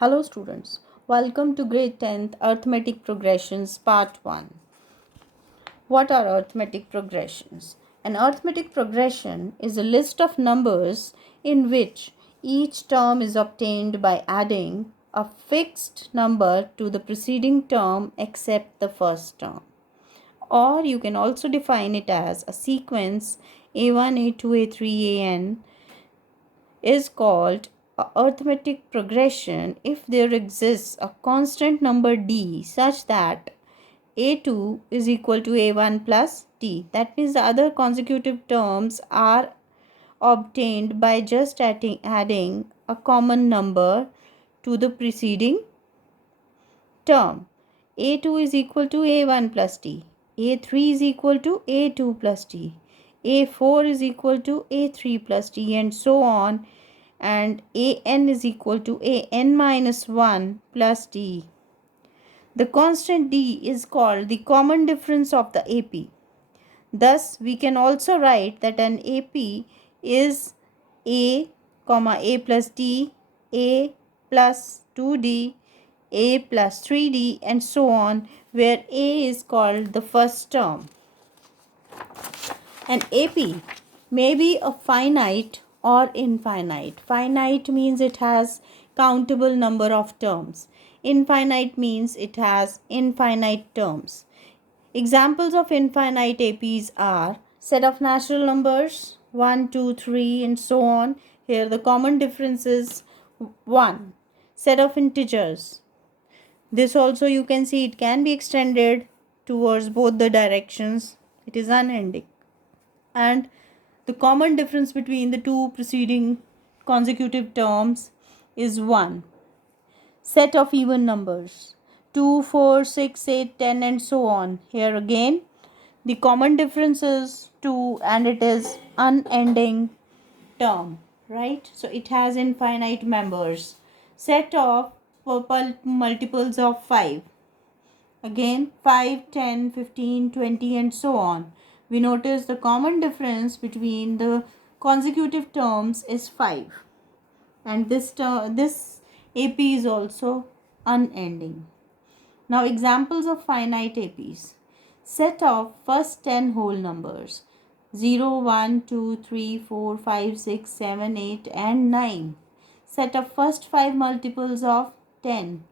Hello students, welcome to grade 10th Arithmetic Progressions Part 1. What are arithmetic progressions? An arithmetic progression is a list of numbers in which each term is obtained by adding a fixed number to the preceding term except the first term. Or you can also define it as a sequence A1, A2, A3, AN is called a arithmetic progression if there exists a constant number d such that a2 is equal to a1 plus d. That means the other consecutive terms are obtained by just adding a common number to the preceding term. a2 is equal to a1 plus d, a3 is equal to a2 plus d, a4 is equal to a3 plus d, and so on, and an is equal to an minus 1 plus d. The constant d is called the common difference of the AP. Thus, we can also write that an AP is a, a plus d, a plus 2d, a plus 3d, and so on, where a is called the first term. An AP may be a finite or infinite. Finite means it has countable number of terms. Infinite means it has infinite terms. Examples of infinite APs are set of natural numbers 1, 2, 3, and so on. Here the common difference is 1. Set of integers. This also you can see it can be extended towards both the directions. It is unending. And the common difference between the two preceding consecutive terms is 1. Set of even numbers 2, 4, 6, 8, 10, and so on. Here again the common difference is 2 and it is unending term, right? So it has infinite members. Set of multiples of 5. Again 5, 10, 15, 20, and so on. We notice the common difference between the consecutive terms is 5, and this AP is also unending. Now examples of finite APs. Set of first 10 whole numbers 0, 1, 2, 3, 4, 5, 6, 7, 8, and 9. Set of first 5 multiples of 10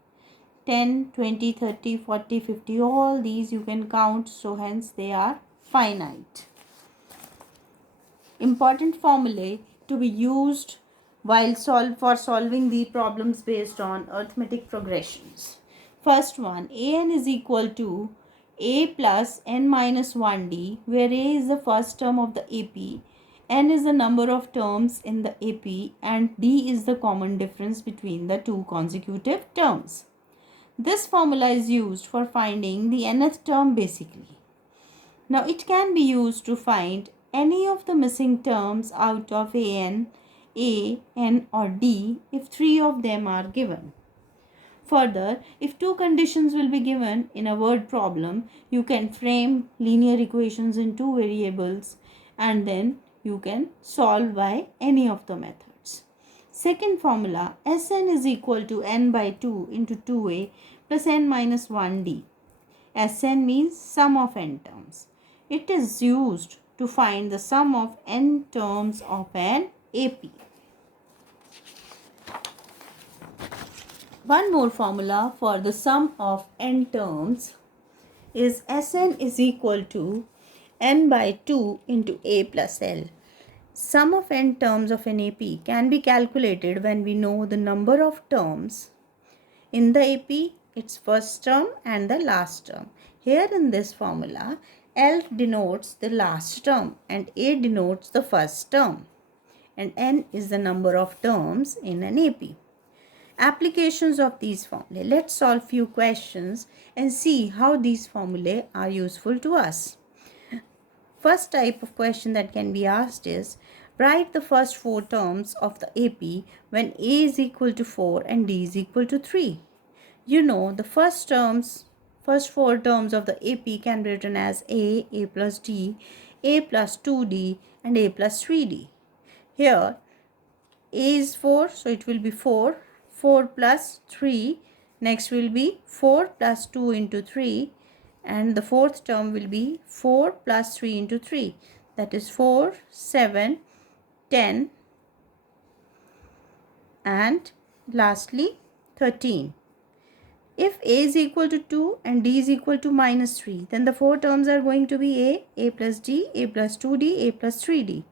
10, 20, 30, 40, 50, all these you can count, so hence they are finite. Important formulae to be used while solving the problems based on arithmetic progressions. First one, an is equal to a plus n minus 1d, where a is the first term of the AP, n is the number of terms in the AP, and d is the common difference between the two consecutive terms. This formula is used for finding the nth term basically. Now it can be used to find any of the missing terms out of an, a, n, or d if three of them are given. Further, if two conditions will be given in a word problem, you can frame linear equations in two variables and then you can solve by any of the methods. Second formula, Sn is equal to n by 2 into 2a plus n minus 1d. Sn means sum of n terms. It is used to find the sum of n terms of an AP. One more formula for the sum of n terms is Sn is equal to n by 2 into a plus l. Sum of n terms of an AP can be calculated when we know the number of terms in the AP, its first term and the last term. Here in this formula, L denotes the last term and A denotes the first term, and N is the number of terms in an AP. Applications of these formulae. Let's solve few questions and see how these formulae are useful to us. First type of question that can be asked is, write the first 4 terms of the AP when A is equal to 4 and D is equal to 3. You know the first 4 terms of the AP can be written as A plus D, A plus 2D, and A plus 3D. Here A is 4, so it will be 4. 4 plus 3. Next will be 4 plus 2 into 3. And the fourth term will be 4 plus 3 into 3. That is 4, 7, 10. And lastly 13. If a is equal to 2 and d is equal to minus 3, then the four terms are going to be a plus d, a plus 2d, a plus 3d.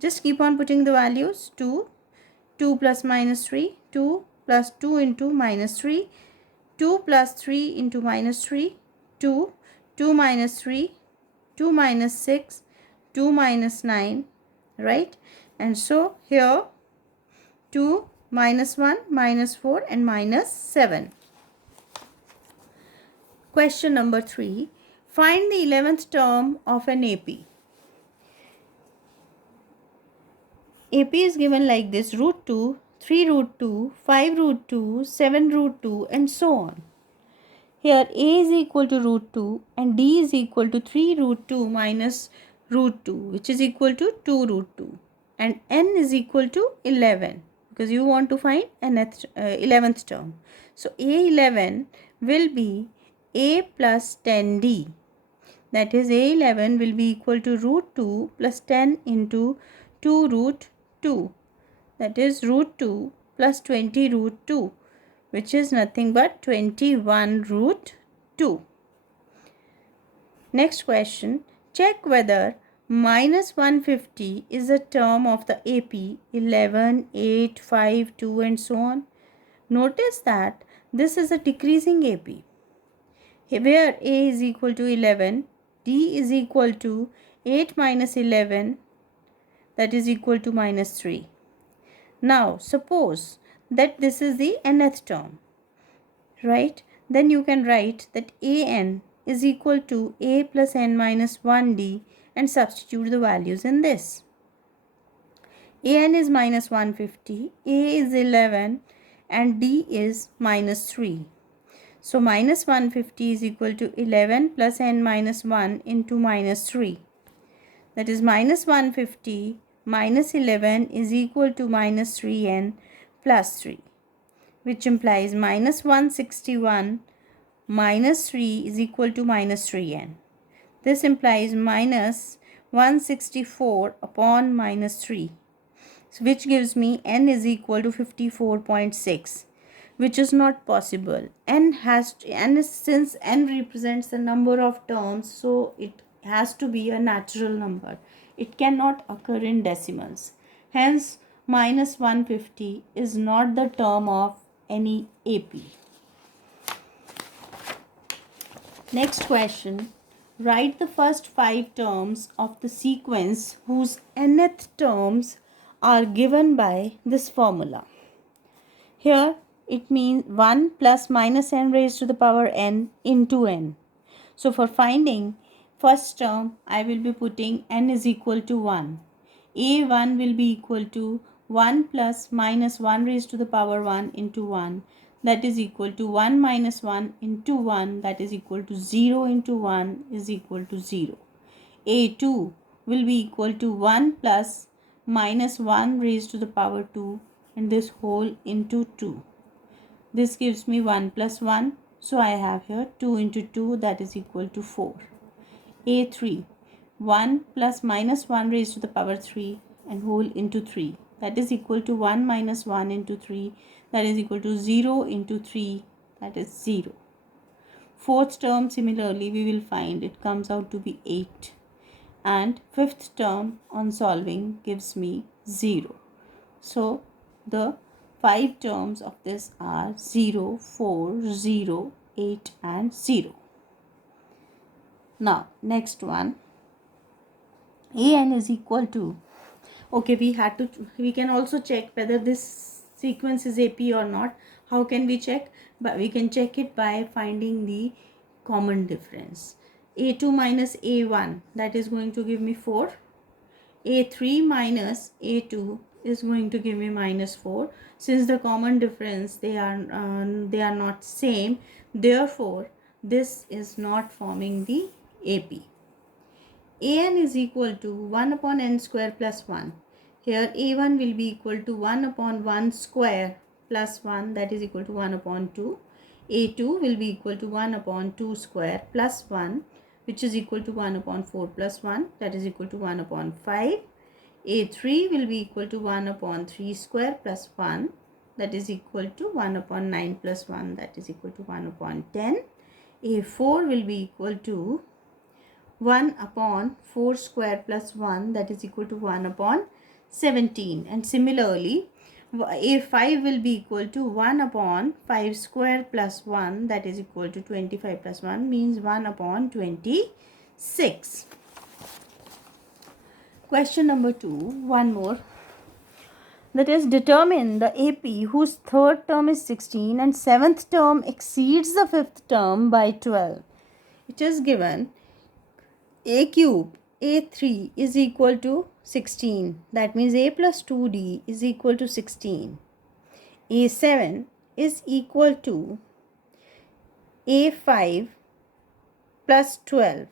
Just keep on putting the values. 2 plus minus 3, 2 plus 2 into minus 3, 2 plus 3 into minus 3, 2, 2 minus 3, 2 minus 6, 2 minus 9, right? And so here 2, minus 1, minus 4 and minus 7. Question number 3. Find the 11th term of an AP. AP is given like this: root 2, 3 root 2, 5 root 2, 7 root 2 and so on. Here a is equal to root 2 and d is equal to 3 root 2 minus root 2, which is equal to 2 root 2, and n is equal to 11 because you want to find 11th term. So a11 will be a plus 10d. That is a11 will be equal to root 2 plus 10 into 2 root 2. That is root 2 plus 20 root 2, which is nothing but 21 root 2. Next question. Check whether minus 150 is a term of the AP 11, 8, 5, 2 and so on. Notice that this is a decreasing AP, where a is equal to 11, d is equal to 8 minus 11, that is equal to minus 3. Now suppose that this is the nth term, right? Then you can write that an is equal to a plus n minus 1d and substitute the values in this. An is minus 150, a is 11 and d is minus 3. So minus 150 is equal to 11 plus n minus 1 into minus 3. That is minus 150 minus 11 is equal to minus 3n plus 3, which implies minus 161 minus 3 is equal to minus 3n. This implies minus 164 upon minus 3, which gives me n is equal to 54.6. which is not possible. Since n represents the number of terms, so it has to be a natural number. It cannot occur in decimals. Hence, minus 150 is not the term of any AP. Next question. Write the first 5 terms of the sequence whose nth terms are given by this formula. Here it means 1 plus minus n raised to the power n into n. So for finding first term, I will be putting n is equal to 1. a1 will be equal to 1 plus minus 1 raised to the power 1 into 1. That is equal to 1 minus 1 into 1, that is equal to 0 into 1 is equal to 0. a2 will be equal to 1 plus minus 1 raised to the power 2 and this whole into 2. This gives me 1 plus 1. So I have here 2 into 2, that is equal to 4. a3, 1 plus minus 1 raised to the power 3 and whole into 3. That is equal to 1 minus 1 into 3. That is equal to 0 into 3. That is 0. Fourth term, similarly, we will find it comes out to be 8. And fifth term on solving gives me 0. So the 5 terms of this are 0, 4, 0, 8 and 0. Now next one, an is equal to, okay, we can also check whether this sequence is AP or not. How can we check? But we can check it by finding the common difference. a2 minus a1, that is going to give me 4. a3 minus a2 is going to give me minus 4. Since the common difference, they are not same, therefore this is not forming the AP. an is equal to 1 upon n square plus 1. Here a1 will be equal to 1 upon 1 square plus 1, that is equal to 1 upon 2. A2 will be equal to 1 upon 2 square plus 1, which is equal to 1 upon 4 plus 1, that is equal to 1 upon 5. A3 will be equal to 1 upon 3 square plus 1, that is equal to 1 upon 9 plus 1, that is equal to 1 upon 10. A4 will be equal to 1 upon 4 square plus 1, that is equal to 1 upon 17. And similarly, A5 will be equal to 1 upon 5 square plus 1, that is equal to 25 plus 1, means 1 upon 26. Question number 2, one more. That is, determine the AP whose third term is 16 and seventh term exceeds the fifth term by 12. It is given A cube A3 is equal to 16. That means A plus 2D is equal to 16. A7 is equal to A5 plus 12.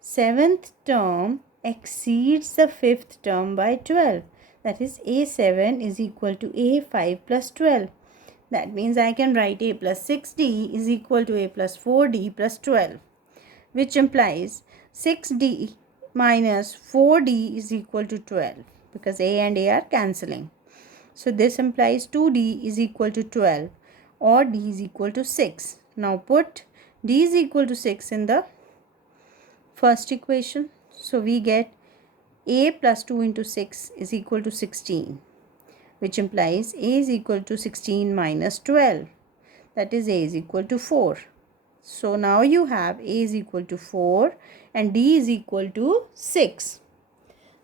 Seventh term exceeds the fifth term by 12. That is, A7 is equal to A5 plus 12. That means I can write A plus 6D is equal to A plus 4D plus 12, which implies 6D minus 4D is equal to 12, because A and A are cancelling. So this implies 2D is equal to 12 or D is equal to 6. Now put D is equal to 6 in the first equation. So we get A plus 2 into 6 is equal to 16, which implies A is equal to 16 minus 12. That is, A is equal to 4. So now you have A is equal to 4 and D is equal to 6.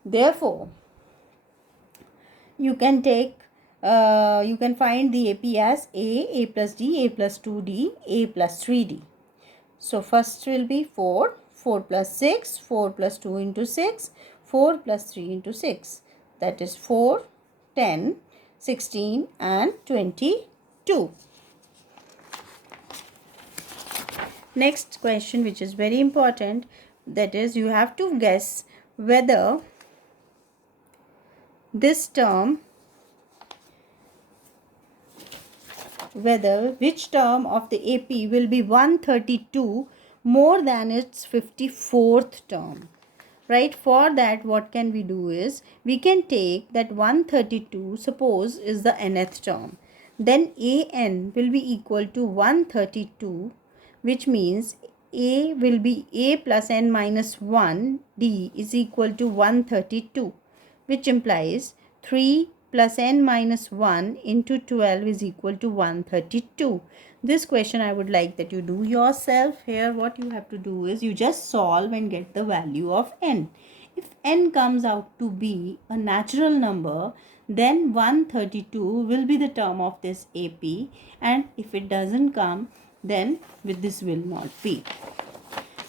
Therefore, you can find the AP as A plus D, A plus 2D, A plus 3D. So first will be 4, 4 plus 6, 4 plus 2 into 6, 4 plus 3 into 6. That is 4, 10, 16 and 22. Next question, which is very important, that is, you have to guess whether this term, which term of the AP will be 132 more than its 54th term. Right? For that, what can we do is, we can take that 132, suppose, is the nth term. Then AN will be equal to 132, which means A will be A plus n minus 1, D is equal to 132, which implies 3 plus n minus 1 into 12 is equal to 132. This question I would like that you do yourself. Here what you have to do is, you just solve and get the value of n. If n comes out to be a natural number, then 132 will be the term of this AP, and if it doesn't come, then this will not be.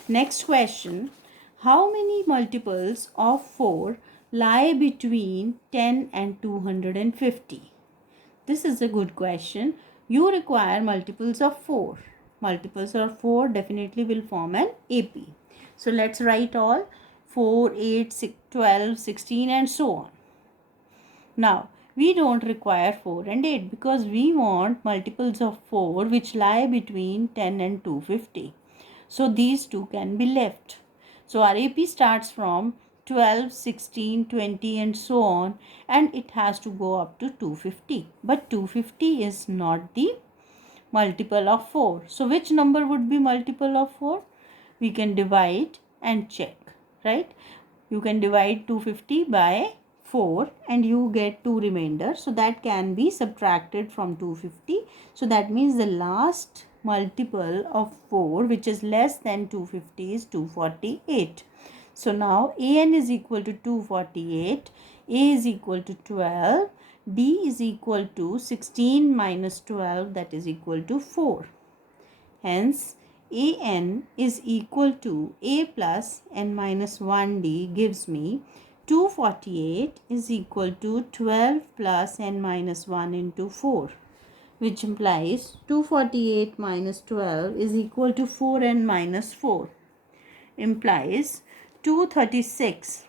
Next question, how many multiples of 4 lie between 10 and 250? This is a good question. You require multiples of 4. Multiples of 4 definitely will form an AP. So let's write all 4, 8, 6, 12, 16 and so on. Now, we don't require 4 and 8 because we want multiples of 4 which lie between 10 and 250. So these two can be left. So our AP starts from 12, 16, 20 and so on, and it has to go up to 250. But 250 is not the multiple of 4. So which number would be multiple of 4? We can divide and check, right? You can divide 250 by 4 and you get 2 remainder. So that can be subtracted from 250. So that means the last multiple of 4 which is less than 250 is 248. So now AN is equal to 248, A is equal to 12, D is equal to 16 minus 12, that is equal to 4. Hence, AN is equal to A plus n minus 1D gives me 248 is equal to 12 plus n minus 1 into 4, which implies 248 minus 12 is equal to 4n minus 4, implies 236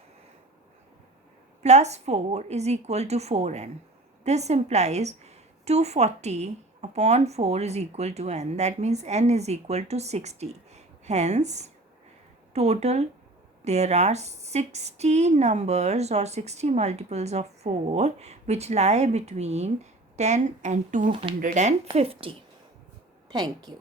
plus 4 is equal to 4n. This implies 240 upon 4 is equal to n. That means n is equal to 60. Hence, total there are 60 numbers or 60 multiples of 4 which lie between 10 and 250. Thank you.